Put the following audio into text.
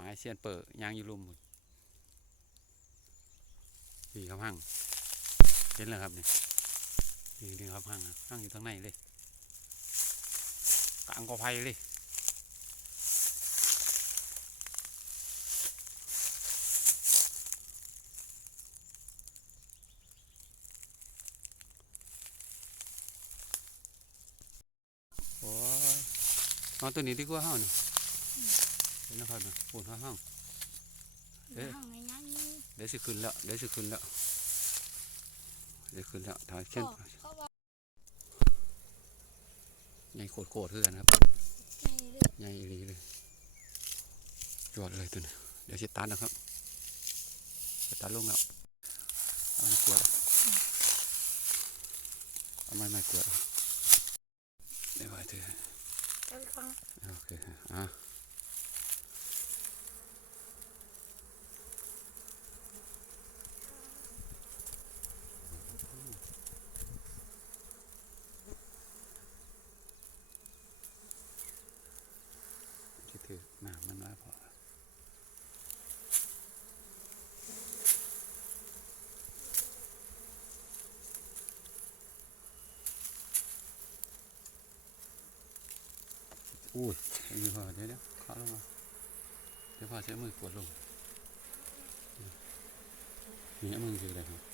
หมายเสียนเปิดยางอยู่ลุมหมดนี่ครับห้างเห็นแล้วครับนี่นี่นี่ครับห้างห้างอยู่ทางในเลยกลางกอไผ่เลยโอ้ยเอาตัวนี้ดีกว่าห้านี่ เห็นนะครับนะปวดห้าห้างเอ๊ะห้องไงงั้นนี่เดี๋ยวสิขึ้นแล้วเดี๋ยวสิขึ้นแล้วเดี๋ยวขึ้นแล้วถ่ายเช่นก็ก็ว่าใหญ่โคตรโคตรเพื่อนครับในเรื่องใหญ่อีหลีเลยจอดเลยตัวนี้เดี๋ยวสิตันนะครับสตันลงแล้วเอาไม้กวาดเอาไม้ไม้กวาดเดี๋ยวไว้เถอะจะฟังโอเคอะคิดถึง น้ำมันน้อยพออุ้ยมีพอเดี๋ยวเดี๋ยว